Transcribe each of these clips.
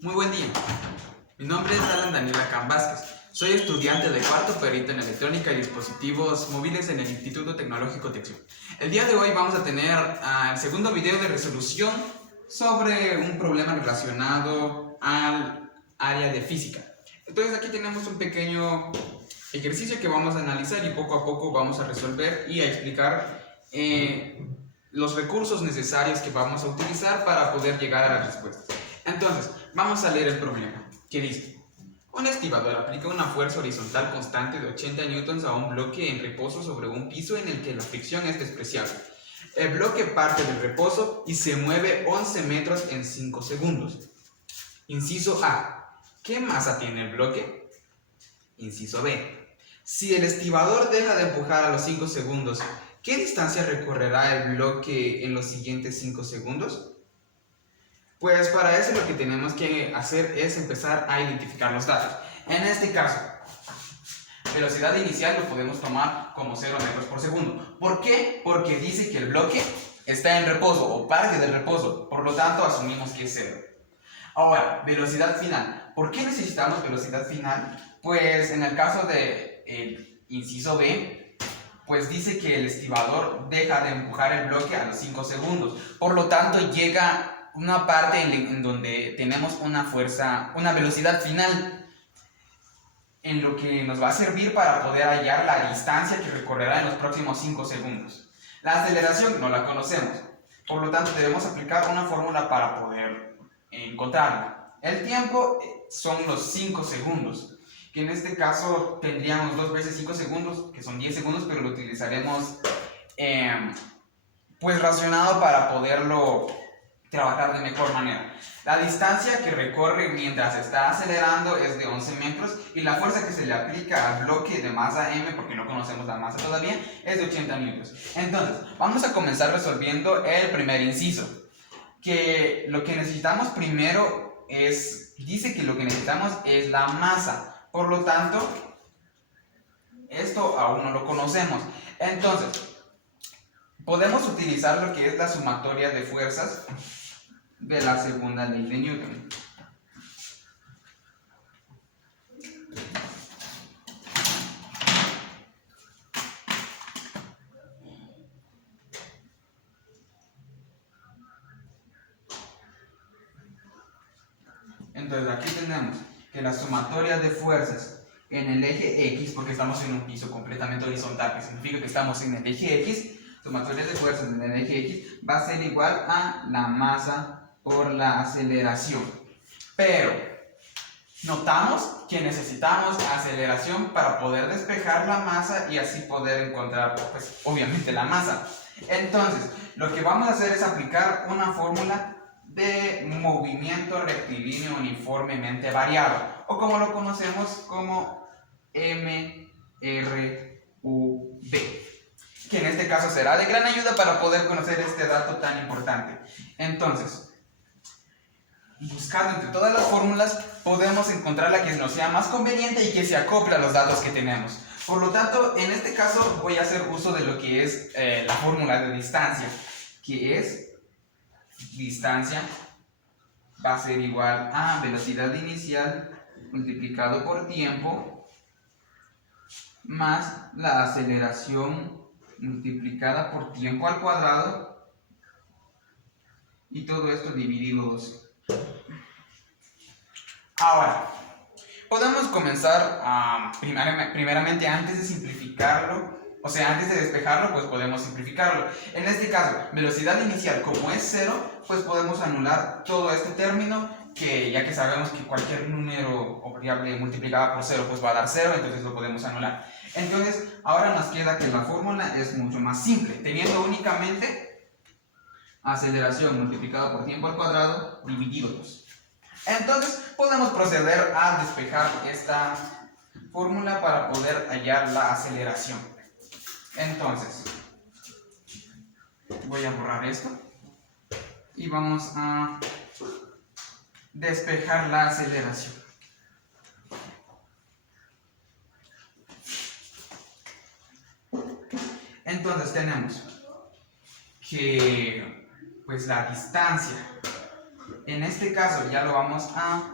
Muy buen día. Mi nombre es Alan Daniel Acán Vázquez. Soy estudiante de cuarto perito en electrónica y dispositivos móviles en el Instituto Tecnológico Tección. El día de hoy vamos a tener el segundo video de resolución sobre un problema relacionado al área de física. Entonces aquí tenemos un pequeño ejercicio que vamos a analizar y poco a poco vamos a resolver y a explicar los recursos necesarios que vamos a utilizar para poder llegar a las respuestas. Entonces, vamos a leer el problema, que dice: un estibador aplica una fuerza horizontal constante de 80 newtons a un bloque en reposo sobre un piso en el que la fricción es despreciable. El bloque parte del reposo y se mueve 11 metros en 5 segundos. Inciso A. ¿Qué masa tiene el bloque? Inciso B. Si el estibador deja de empujar a los 5 segundos, ¿qué distancia recorrerá el bloque en los siguientes 5 segundos? Pues para eso lo que tenemos que hacer es empezar a identificar los datos. En este caso, velocidad inicial lo podemos tomar como 0 metros por segundo. ¿Por qué? Porque dice que el bloque está en reposo o parte del reposo, por lo tanto asumimos que es 0. Ahora, velocidad final. ¿Por qué necesitamos velocidad final? Pues en el caso del inciso B, pues dice que el estibador deja de empujar el bloque a los 5 segundos. Por lo tanto, llega una parte en donde tenemos una fuerza, una velocidad final, en lo que nos va a servir para poder hallar la distancia que recorrerá en los próximos 5 segundos. La aceleración no la conocemos, por lo tanto debemos aplicar una fórmula para poder encontrarla. El tiempo son los 5 segundos, que en este caso tendríamos 2 veces 5 segundos, que son 10 segundos, pero lo utilizaremos pues racionado para poderlo trabajar de mejor manera. La distancia que recorre mientras está acelerando es de 11 metros y la fuerza que se le aplica al bloque de masa m, porque no conocemos la masa todavía, es de 80 newtons. Entonces, vamos a comenzar resolviendo el primer inciso, que lo que necesitamos primero dice que lo que necesitamos es la masa, por lo tanto, esto aún no lo conocemos. Entonces, podemos utilizar lo que es la sumatoria de fuerzas de la segunda ley de Newton. Entonces aquí tenemos que la sumatoria de fuerzas en el eje X, porque estamos en un piso completamente horizontal, que significa que estamos en el eje X, sumatoria de fuerzas en el eje X va a ser igual a la masa por la aceleración. Pero notamos que necesitamos aceleración para poder despejar la masa y así poder encontrar, pues, obviamente la masa. Entonces, lo que vamos a hacer es aplicar una fórmula de movimiento rectilíneo uniformemente variado, o como lo conocemos como MRUV, que en este caso será de gran ayuda para poder conocer este dato tan importante. Entonces, buscando entre todas las fórmulas, podemos encontrar la que nos sea más conveniente y que se acople a los datos que tenemos. Por lo tanto, en este caso voy a hacer uso de lo que es la fórmula de distancia, que es distancia va a ser igual a velocidad inicial multiplicado por tiempo más la aceleración multiplicada por tiempo al cuadrado, y todo esto dividido 2. Ahora, podemos comenzar primeramente antes de simplificarlo, o sea, antes de despejarlo, pues podemos simplificarlo. En este caso, velocidad inicial, como es 0, pues podemos anular todo este término, que ya que sabemos que cualquier número o variable multiplicada por 0 pues va a dar 0, entonces lo podemos anular. Entonces, ahora nos queda que la fórmula es mucho más simple, teniendo únicamente aceleración multiplicada por tiempo al cuadrado dividido 2. Entonces, podemos proceder a despejar esta fórmula para poder hallar la aceleración. Entonces, voy a borrar esto y vamos a despejar la aceleración. Entonces tenemos que pues la distancia En este caso ya lo vamos a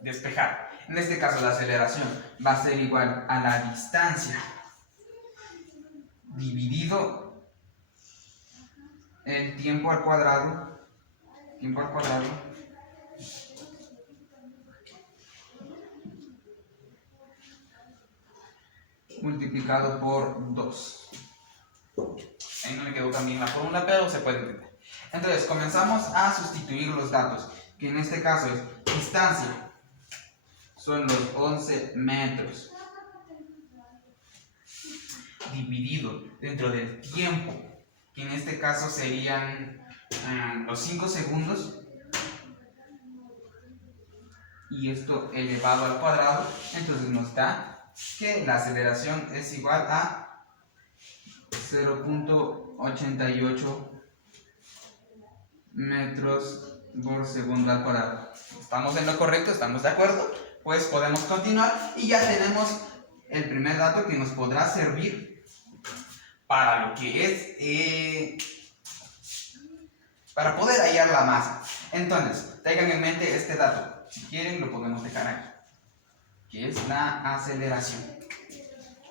despejar. En este caso la aceleración va a ser igual a la distancia dividido el tiempo al cuadrado, multiplicado por 2. Ahí no me quedó también la fórmula, pero se puede entender. Entonces comenzamos a sustituir los datos, que en este caso es distancia, son los 11 metros, dividido dentro del tiempo, que en este caso serían los 5 segundos, y esto elevado al cuadrado. Entonces nos da que la aceleración es igual a 0.88 metros por segundo al cuadrado. ¿Estamos en lo correcto? ¿Estamos de acuerdo? Pues podemos continuar y ya tenemos el primer dato que nos podrá servir para lo que es para poder hallar la masa. Entonces, tengan en mente este dato. Si quieren lo podemos dejar aquí, que es la aceleración.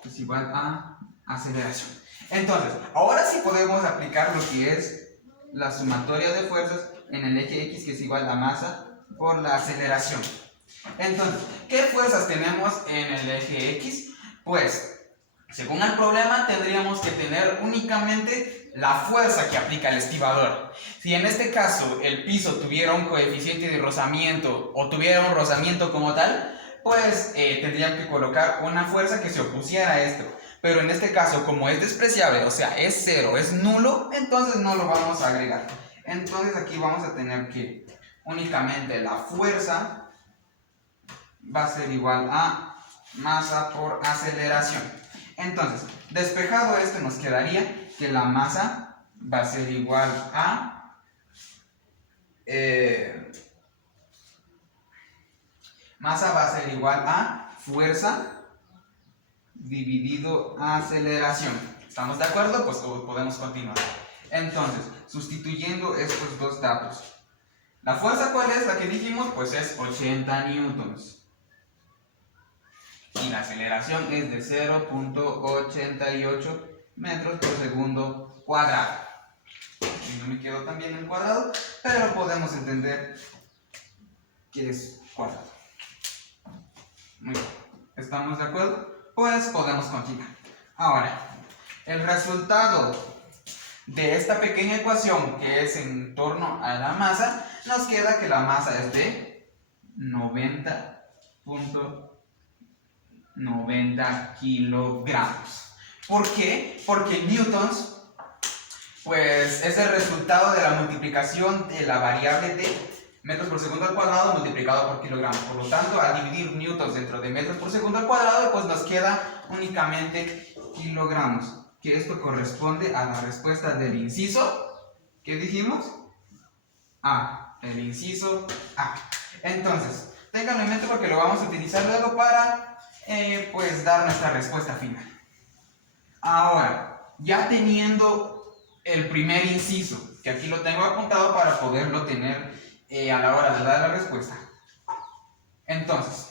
Es igual a aceleración. Entonces, ahora sí podemos aplicar lo que es la sumatoria de fuerzas en el eje X, que es igual a masa por la aceleración. Entonces, ¿qué fuerzas tenemos en el eje X? Pues, según el problema, tendríamos que tener únicamente la fuerza que aplica el estibador. Si en este caso el piso tuviera un coeficiente de rozamiento o tuviera un rozamiento como tal, pues tendrían que colocar una fuerza que se opusiera a esto. Pero en este caso, como es despreciable, o sea, es cero, es nulo, entonces no lo vamos a agregar. Entonces aquí vamos a tener que únicamente la fuerza va a ser igual a masa por aceleración. Entonces, despejado esto, nos quedaría que la masa va a ser igual a masa va a ser igual a fuerza dividido aceleración. ¿Estamos de acuerdo? Pues podemos continuar. Entonces, sustituyendo estos dos datos, ¿la fuerza cuál es? La que dijimos, pues es 80 newtons. Y la aceleración es de 0.88 metros por segundo cuadrado. Y no me quedó tan bien el cuadrado, pero podemos entender que es cuadrado. Muy bien. ¿Estamos de acuerdo? Pues podemos continuar. Ahora, el resultado de esta pequeña ecuación, que es en torno a la masa, nos queda que la masa es de 90 kilogramos. ¿Por qué? Porque newtons pues es el resultado de la multiplicación de la variable de metros por segundo al cuadrado multiplicado por kilogramos. Por lo tanto, al dividir newtons dentro de metros por segundo al cuadrado, pues nos queda únicamente kilogramos, que esto corresponde a la respuesta del inciso, ¿qué dijimos? A, el inciso A. Entonces, ténganlo en mente porque lo vamos a utilizar luego para pues dar nuestra respuesta final. Ahora, ya teniendo el primer inciso, que aquí lo tengo apuntado para poderlo tener a la hora de dar la respuesta. Entonces,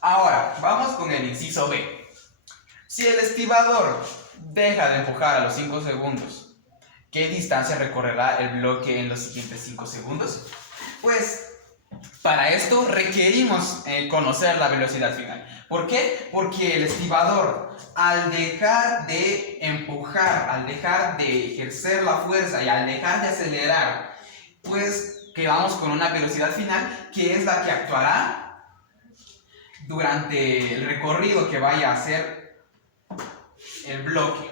ahora vamos con el inciso B. Si el estibador deja de empujar a los 5 segundos, ¿qué distancia recorrerá el bloque en los siguientes 5 segundos? Pues para esto requerimos conocer la velocidad final. ¿Por qué? Porque el estibador, al dejar de empujar, al dejar de ejercer la fuerza y al dejar de acelerar, pues quedamos con una velocidad final que es la que actuará durante el recorrido que vaya a hacer el bloque.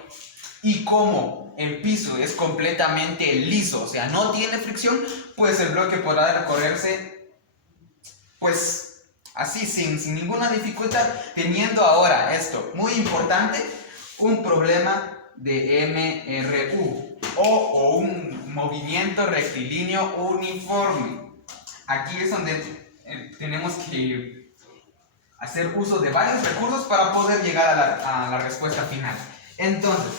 Y como el piso es completamente liso, o sea, no tiene fricción, pues el bloque podrá recorrerse pues así, sin ninguna dificultad, teniendo ahora esto, muy importante, un problema de MRU o un movimiento rectilíneo uniforme. Aquí es donde tenemos que hacer uso de varios recursos para poder llegar a la respuesta final. Entonces,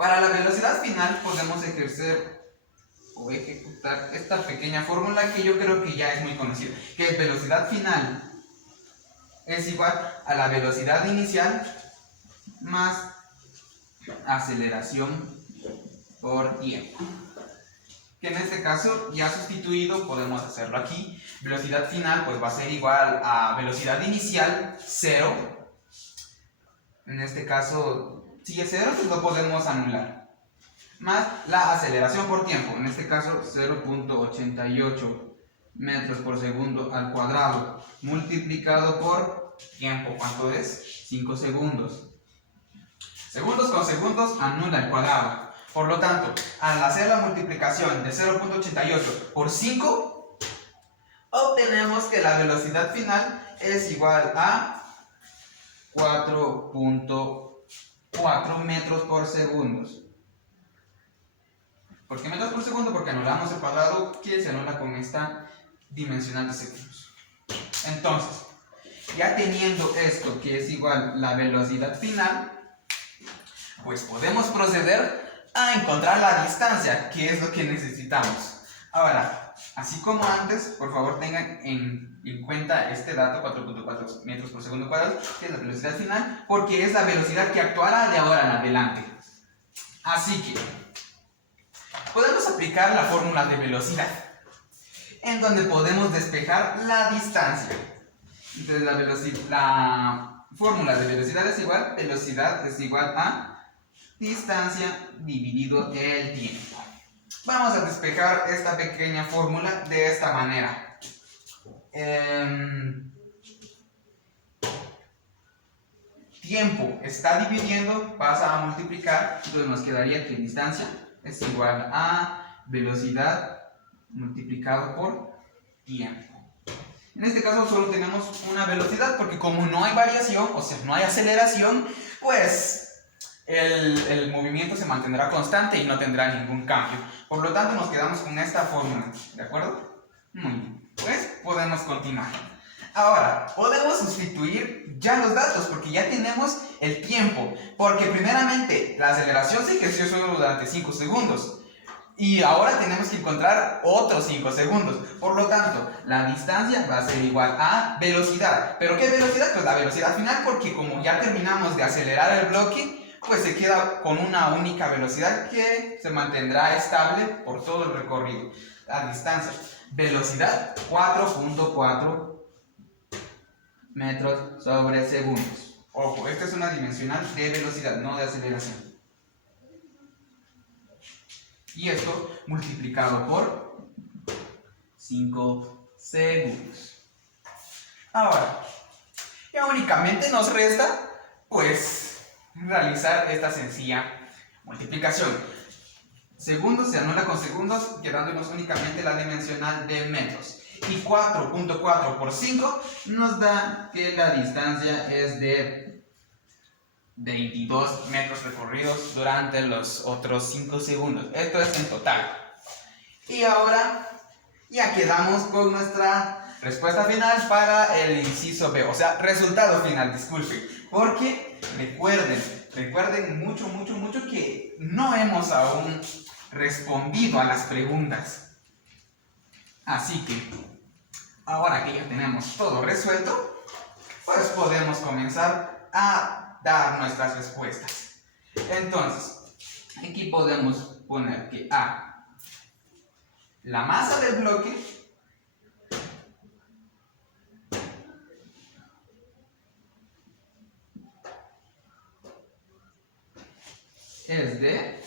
Para la velocidad final podemos ejercer o ejecutar esta pequeña fórmula que yo creo que ya es muy conocida, que es velocidad final es igual a la velocidad inicial más aceleración por tiempo. Que en este caso, ya sustituido, podemos hacerlo aquí. Velocidad final pues va a ser igual a velocidad inicial, 0. En este caso, si es 0, pues lo podemos anular. Más la aceleración por tiempo, en este caso 0.88 metros por segundo al cuadrado, multiplicado por tiempo. ¿Cuánto es? 5 segundos. Segundos con segundos anula el cuadrado. Por lo tanto, al hacer la multiplicación de 0.88 por 5, obtenemos que la velocidad final es igual a 4.4 metros por segundo. ¿Por qué metros por segundo? Porque anulamos el cuadrado que se anula con esta dimensional de segundos. Entonces, ya teniendo esto que es igual a la velocidad final, pues podemos proceder a encontrar la distancia, que es lo que necesitamos. Ahora, así como antes, por favor tengan en cuenta este dato, 4.4 metros por segundo cuadrado, que es la velocidad final, porque es la velocidad que actuará de ahora en adelante. Así que, podemos aplicar la fórmula de velocidad, en donde podemos despejar la distancia. Entonces, la fórmula de velocidad es igual a distancia dividido el tiempo. Vamos a despejar esta pequeña fórmula de esta manera. Tiempo está dividiendo, pasa a multiplicar, entonces nos quedaría que distancia es igual a velocidad multiplicado por tiempo. En este caso solo tenemos una velocidad, porque como no hay variación, o sea, no hay aceleración, pues el movimiento se mantendrá constante y no tendrá ningún cambio. Por lo tanto, nos quedamos con esta fórmula, ¿de acuerdo? Muy bien, pues podemos continuar. Ahora, podemos sustituir ya los datos, porque ya tenemos el tiempo. Porque primeramente, la aceleración se ejerció solo durante 5 segundos. Y ahora tenemos que encontrar otros 5 segundos. Por lo tanto, la distancia va a ser igual a velocidad. ¿Pero qué velocidad? Pues la velocidad final, porque como ya terminamos de acelerar el bloque, pues se queda con una única velocidad que se mantendrá estable por todo el recorrido. La distancia, velocidad 4.4 metros sobre segundos. Ojo, esta es una dimensional de velocidad, no de aceleración. Y esto multiplicado por 5 segundos. Ahora, ya únicamente nos resta, pues, realizar esta sencilla multiplicación. Segundos se anula con segundos, quedándonos únicamente la dimensional de metros. Y 4.4 por 5 nos da que la distancia es de 22 metros recorridos durante los otros 5 segundos. Esto es en total. Y ahora ya quedamos con nuestra respuesta final para el inciso B, o sea, resultado final, disculpen. Porque recuerden mucho que no hemos aún respondido a las preguntas. Así que, ahora que ya tenemos todo resuelto, pues podemos comenzar a dar nuestras respuestas. Entonces, aquí podemos poner que A, la masa del bloque, es de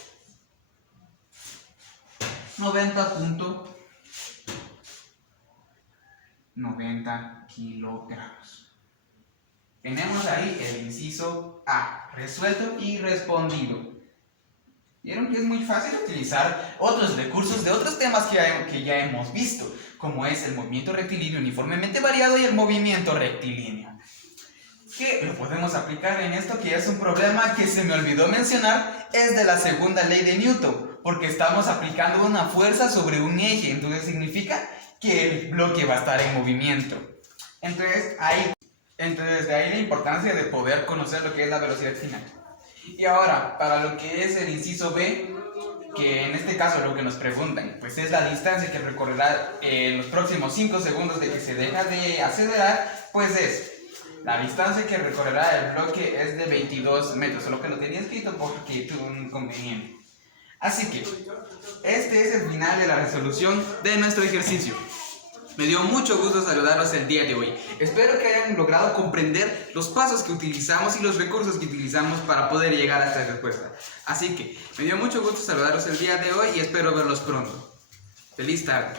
90.90 kilogramos. Tenemos ahí el inciso A, resuelto y respondido. Vieron que es muy fácil utilizar otros recursos de otros temas que ya hemos visto, como es el movimiento rectilíneo uniformemente variado y el movimiento rectilíneo. Que lo podemos aplicar en esto, que es un problema que se me olvidó mencionar, es de la segunda ley de Newton, porque estamos aplicando una fuerza sobre un eje, entonces significa que el bloque va a estar en movimiento. Entonces de ahí la importancia de poder conocer lo que es la velocidad final. Y ahora, para lo que es el inciso B, que en este caso lo que nos preguntan, pues es la distancia que recorrerá en los próximos 5 segundos de que se deja de acelerar, pues es la distancia que recorrerá el bloque es de 22 metros, solo que lo tenía escrito porque tuve un inconveniente. Así que, este es el final de la resolución de nuestro ejercicio. Me dio mucho gusto saludarlos el día de hoy. Espero que hayan logrado comprender los pasos que utilizamos y los recursos que utilizamos para poder llegar a esta respuesta. Así que, me dio mucho gusto saludarlos el día de hoy y espero verlos pronto. ¡Feliz tarde!